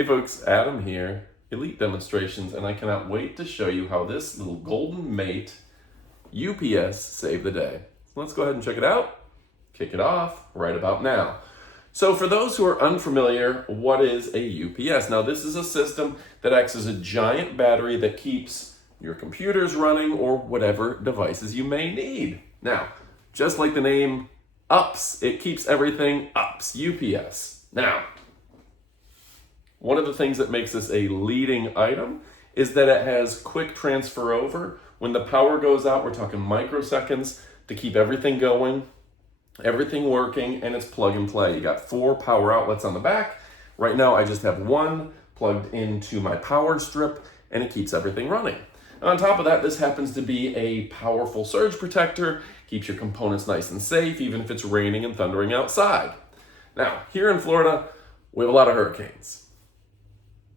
Hey folks, Adam here, Elite Demonstrations, and I cannot wait to show you how this little Golden Mate UPS saved the day. Let's go ahead and check it out. Kick it off right about now. So for those who are unfamiliar, what is a UPS? Now this is a system that acts as a giant battery that keeps your computers running or whatever devices you may need. Now, just like the name UPS, it keeps everything UPS, UPS. Now, one of the things that makes this a leading item is that it has quick transfer over. When the power goes out, we're talking microseconds to keep everything going, everything working, and it's plug and play. You got 4 power outlets on the back. Right now, I just have one plugged into my power strip, and it keeps everything running. On top of that, this happens to be a powerful surge protector, keeps your components nice and safe, even if it's raining and thundering outside. Now, here in Florida, we have a lot of hurricanes.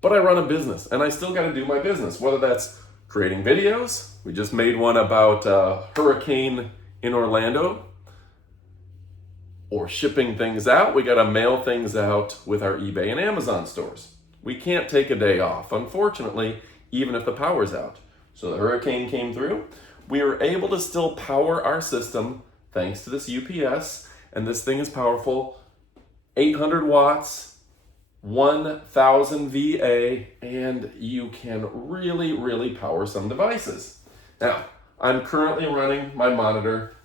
But I run a business, and I still got to do my business, whether that's creating videos. We just made one about a hurricane in Orlando, or shipping things out. We got to mail things out with our eBay and Amazon stores. We can't take a day off, unfortunately, even if the power's out. So the hurricane came through. We were able to still power our system thanks to this UPS, and this thing is powerful, 800 watts, 1000 VA, and you can really power some devices. Now, I'm currently running my monitor,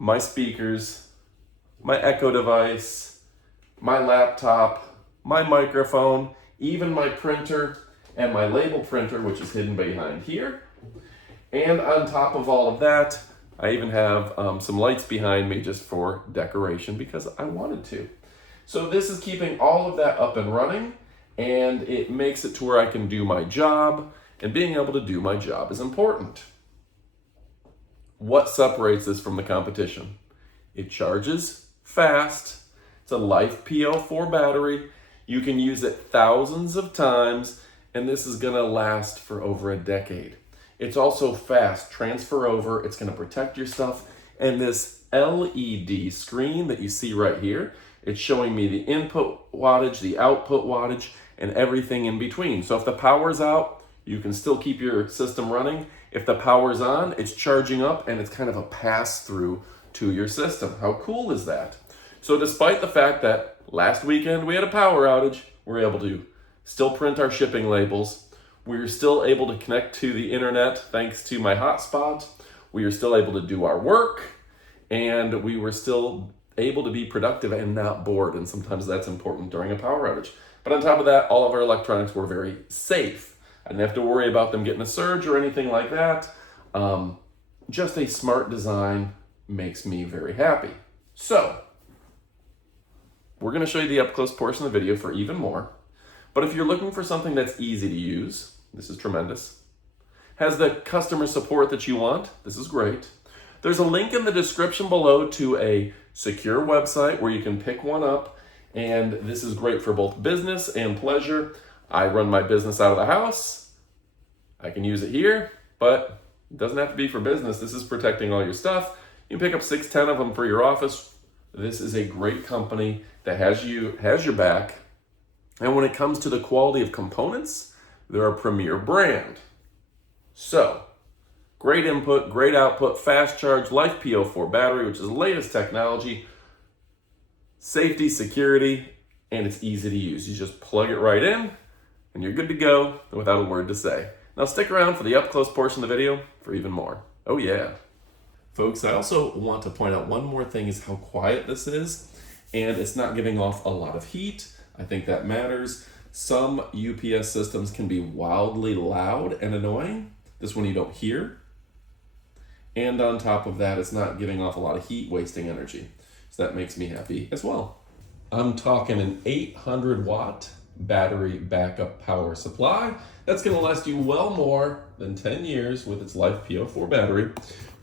my speakers, my Echo device, my laptop, my microphone, even my printer, and my label printer, which is hidden behind here. And on top of all of that, I even have some lights behind me just for decoration because I wanted to. So this is keeping all of that up and running, and it makes it to where I can do my job, and being able to do my job is important. What separates this from the competition? It charges fast. It's a LiFePO4 battery. You can use it thousands of times, and this is gonna last for over a decade. It's also fast, transfer over, it's gonna protect your stuff, and this LED screen that you see right here, it's showing me the input wattage, the output wattage, and everything in between. So if the power's out, you can still keep your system running. If the power's on, it's charging up, and it's kind of a pass-through to your system. How cool is that? So despite the fact that last weekend we had a power outage, we're able to still print our shipping labels. We're still able to connect to the internet thanks to my hotspot. We are still able to do our work, and we were still able to be productive and not bored, and sometimes that's important during a power outage. But on top of that, all of our electronics were very safe. I didn't have to worry about them getting a surge or anything like that. Just a smart design makes me very happy. So, we're gonna show you the up-close portion of the video for even more. But if you're looking for something that's easy to use, this is tremendous. Has the customer support that you want, this is great. There's a link in the description below to a secure website where you can pick one up, and this is great for both business and pleasure. I run my business out of the house. I can use it here, but it doesn't have to be for business. This is protecting all your stuff. You can pick up 6, 10 of them for your office. This is a great company that has your back. And when it comes to the quality of components, they're a premier brand. So, great input, great output, fast charge, LiFePO4 battery, which is the latest technology, safety, security, and it's easy to use. You just plug it right in, and you're good to go without a word to say. Now stick around for the up-close portion of the video for even more. Oh yeah. Folks, I also want to point out one more thing is how quiet this is, and it's not giving off a lot of heat. I think that matters. Some UPS systems can be wildly loud and annoying. This one you don't hear. And on top of that, it's not giving off a lot of heat, wasting energy. So that makes me happy as well. I'm talking an 800 watt battery backup power supply. That's gonna last you well more than 10 years with its LiFePO4 battery.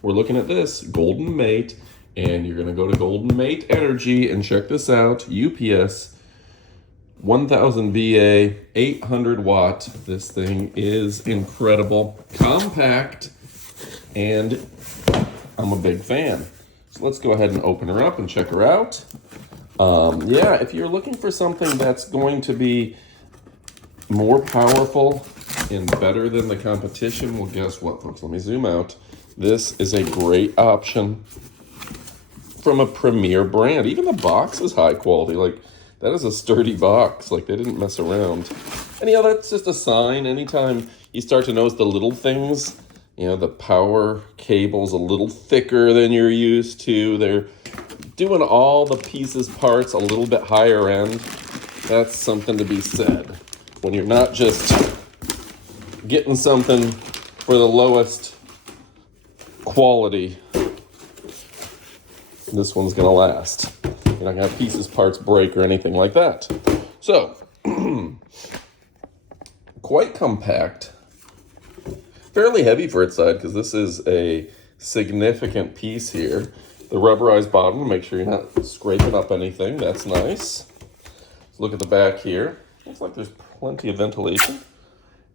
We're looking at this Golden Mate, and you're gonna go to Golden Mate Energy and check this out. UPS 1000 VA, 800 watt. This thing is incredible, compact, and I'm a big fan. So let's go ahead and open her up and check her out. Yeah, if you're looking for something that's going to be more powerful and better than the competition, well, guess what, folks? Let me zoom out. This is a great option from a premier brand. Even the box is high quality. Like, that is a sturdy box. Like, they didn't mess around. And yeah, that's just a sign. Anytime you start to notice the little things, you know, the power cable's a little thicker than you're used to. They're doing all the pieces, parts a little bit higher end. That's something to be said. When you're not just getting something for the lowest quality, this one's gonna last. You're not gonna have pieces, parts break or anything like that. So, quite compact, fairly heavy for its side because this is a significant piece here. The rubberized bottom, make sure you're not scraping up anything. That's nice. Let's look at the back here. Looks like there's plenty of ventilation.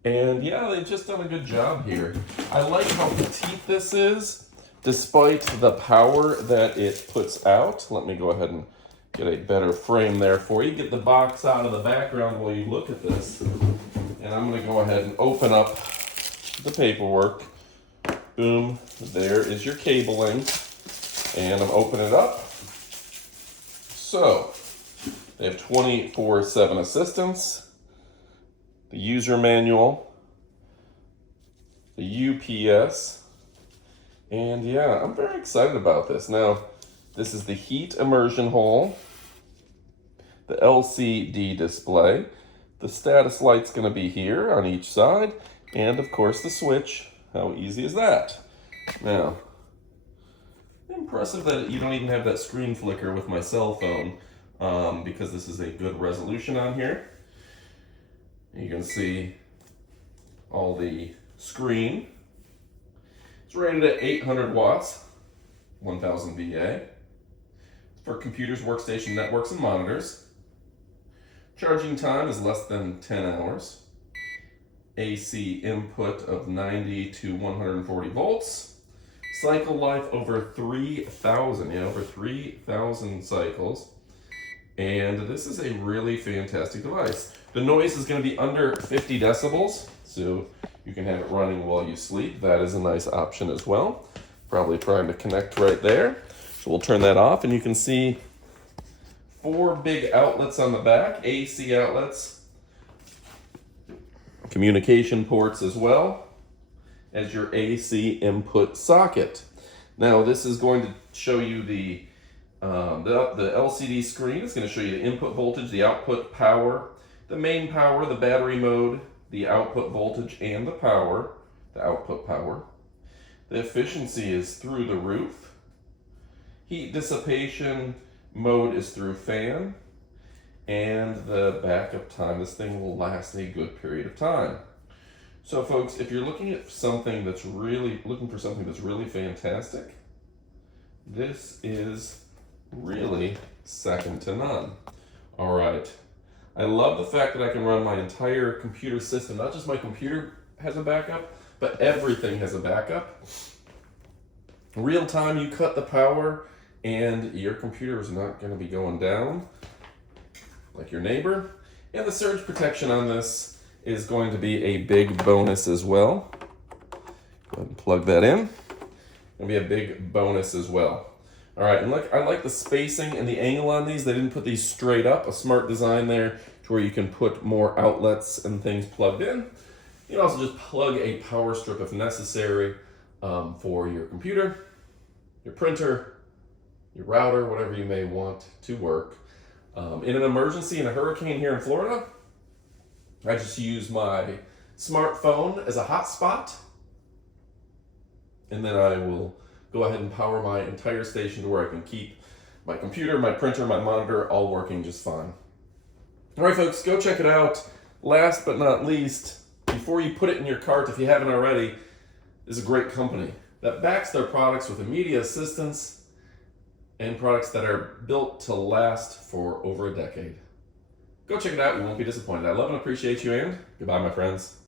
And yeah, they've just done a good job here. I like how petite this is, despite the power that it puts out. Let me go ahead and get a better frame there for you. Get the box out of the background while you look at this. And I'm gonna go ahead and open up the paperwork. Boom, there is your cabling. And I'm opening it up. So, they have 24/7 assistance, the user manual, the UPS, and yeah, I'm very excited about this. Now, this is the heat immersion hole, the LCD display, the status light's gonna be here on each side, and of course the switch. How easy is that? Now, impressive that you don't even have that screen flicker with my cell phone, because this is a good resolution on here. You can see all the screen. It's rated at 800 watts, 1000 VA. It's for computers, workstation, networks, and monitors. Charging time is less than 10 hours. AC input of 90 to 140 volts. Cycle life over 3,000, yeah, over 3,000 cycles. And this is a really fantastic device. The noise is going to be under 50 decibels, so you can have it running while you sleep. That is a nice option as well. Probably trying to connect right there. So we'll turn that off, and you can see 4 big outlets on the back, AC outlets, communication ports as well as your AC input socket. Now this is going to show you the LCD screen. It's going to show you the input voltage, the output power, the main power, the battery mode, the output voltage, and the power, the output power. The efficiency is through the roof. Heat dissipation mode is through fan. And the backup time, this thing will last a good period of time. So folks, if you're looking at something that's really, fantastic, this is really second to none. All right. I love the fact that I can run my entire computer system. Not just my computer has a backup, but everything has a backup. Real time, you cut the power and your computer is not going to be going down like your neighbor. And the surge protection on this is going to be a big bonus as well. Go ahead and plug that in. It'll be a big bonus as well. All right, and look, I like the spacing and the angle on these. They didn't put these straight up, a smart design there to where you can put more outlets and things plugged in. You can also just plug a power strip if necessary for your computer, your printer, your router, whatever you may want to work. In an emergency, in a hurricane here in Florida, I just use my smartphone as a hotspot, and then I will go ahead and power my entire station to where I can keep my computer, my printer, my monitor all working just fine. All right, folks, go check it out. Last but not least, before you put it in your cart, if you haven't already, is a great company that backs their products with immediate assistance and products that are built to last for over a decade. Go check it out. You won't be disappointed. I love and appreciate you, and goodbye, my friends.